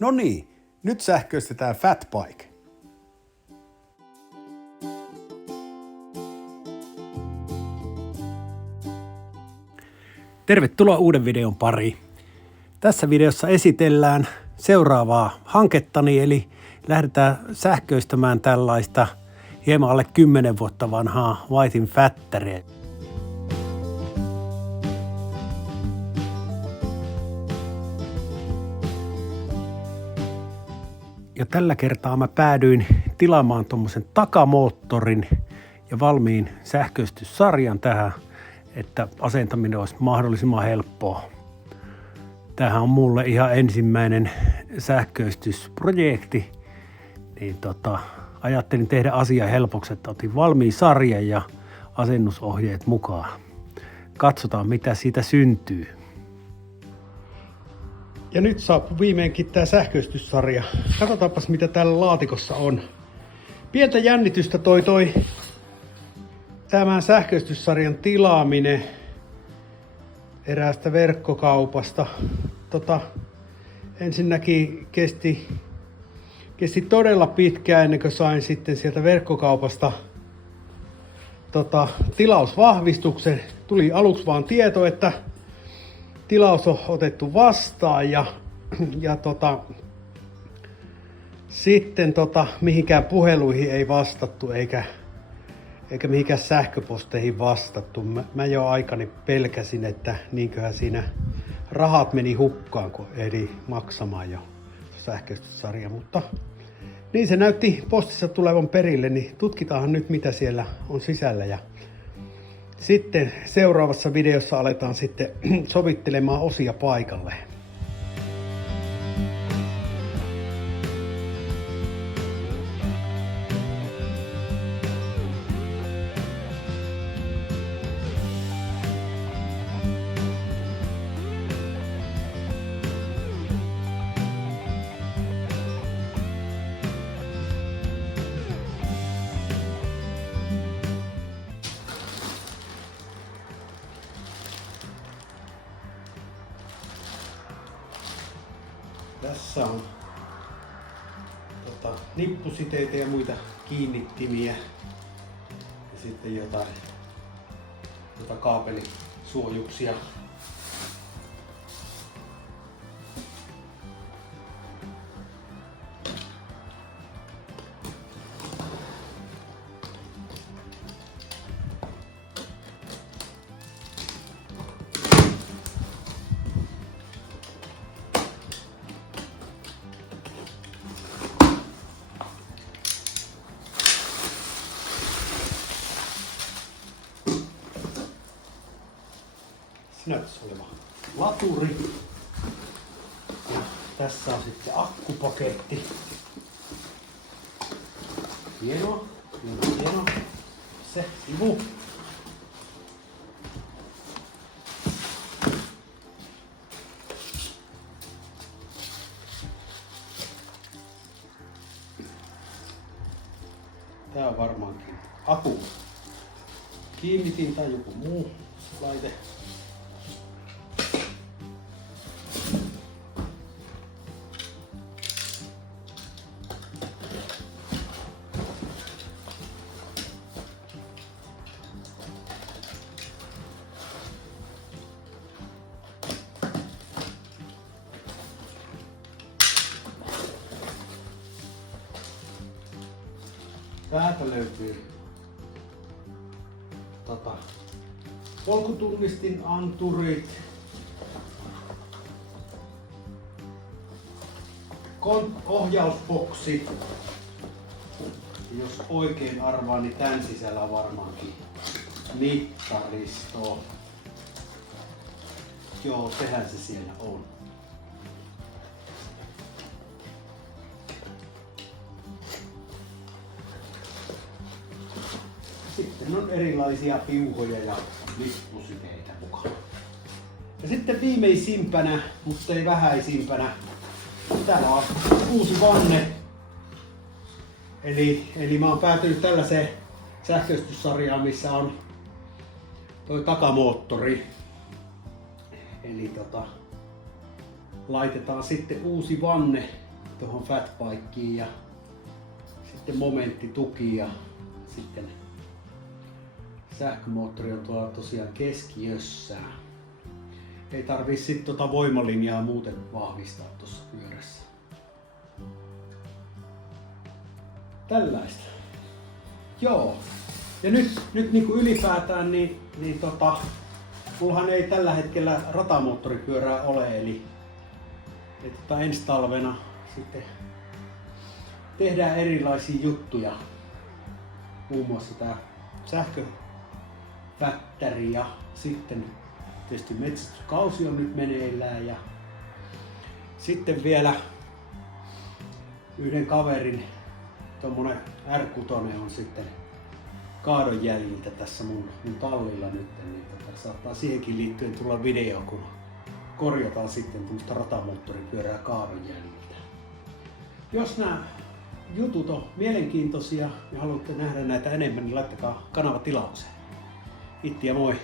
No niin, nyt sähköistetään Fatbike. Tervetuloa uuden videon pariin. Tässä videossa esitellään seuraavaa hankettani, eli lähdetään sähköistämään tällaista hieman alle 10 vuotta vanhaa Whiten Fatteria. Ja tällä kertaa mä päädyin tilaamaan tuommoisen takamoottorin ja valmiin sähköistyssarjan tähän, että asentaminen olisi mahdollisimman helppoa. Tämähän on mulle ihan ensimmäinen sähköistysprojekti, niin ajattelin tehdä asiaa helpoksi, että otin valmiin sarjan ja asennusohjeet mukaan. Katsotaan, mitä siitä syntyy. Ja nyt saapui viimeinkin tämä sähköistyssarja. Katsotaanpas, mitä täällä laatikossa on. Pientä jännitystä toi tämän sähköistyssarjan tilaaminen eräästä verkkokaupasta. Ensinnäkin kesti todella pitkään ennen kuin sain sitten sieltä verkkokaupasta tilausvahvistuksen. Tuli aluksi vaan tieto, että tilaus on otettu vastaan ja sitten mihinkään puheluihin ei vastattu eikä mihinkään sähköposteihin vastattu. Mä jo aikani pelkäsin, että niinköhän siinä rahat meni hukkaan, kun ehdi maksamaan jo sähköistyssarja, mutta niin se näytti postissa tulevan perille, niin tutkitaanhan nyt mitä siellä on sisällä ja sitten seuraavassa videossa aletaan sitten sovittelemaan osia paikalle. Tässä on nippusiteitä ja muita kiinnittimiä ja sitten jotain kaapelisuojuksia. Näyttäisi olevan laturi. Ja tässä on sitten akkupaketti. Hienoa. Se sivu. Tää on varmaankin akku kiinnitin tai joku muu laite. Täältä löytyy polkutunnistin anturit, ohjausboksi. Jos oikein arvaan, niin tän sisällä on varmaankin mittaristo. Joo, sehän se siellä on. Sitten on erilaisia piuhoja ja lippusiteitä mukaan. Ja sitten viimeisimpänä, mutta ei vähäisimpänä, täällä on uusi vanne. Eli mä oon päätynyt tällaiseen sähköistyssarjaan, missä on toi takamoottori. Eli laitetaan sitten uusi vanne tuohon fatbikeen ja sitten momenttituki ja sitten sähkömoottori on tuolla tosiaan keskiössä. Ei tarvii sitten voimalinjaa muuten vahvistaa tuossa pyörässä. Tällaista. Joo. Ja nyt niin kuin ylipäätään mullahan ei tällä hetkellä ratamoottoripyörää ole, eli ensi talvena sitten tehdään erilaisia juttuja. Muun muassa tää sähkövättäri ja sitten tietysti metsästyskausi on nyt meneillään ja sitten vielä yhden kaverin tommonen R6 on sitten kaadon jäljiltä tässä mun tallilla nyt, niin saattaa siihenkin liittyen tulla video, kun korjataan sitten tuosta ratamoottoripyörää kaadon jäljiltä. Jos nämä jutut on mielenkiintoisia ja haluatte nähdä näitä enemmän, niin laittakaa kanava tilaukseen. Kiitti ja moi!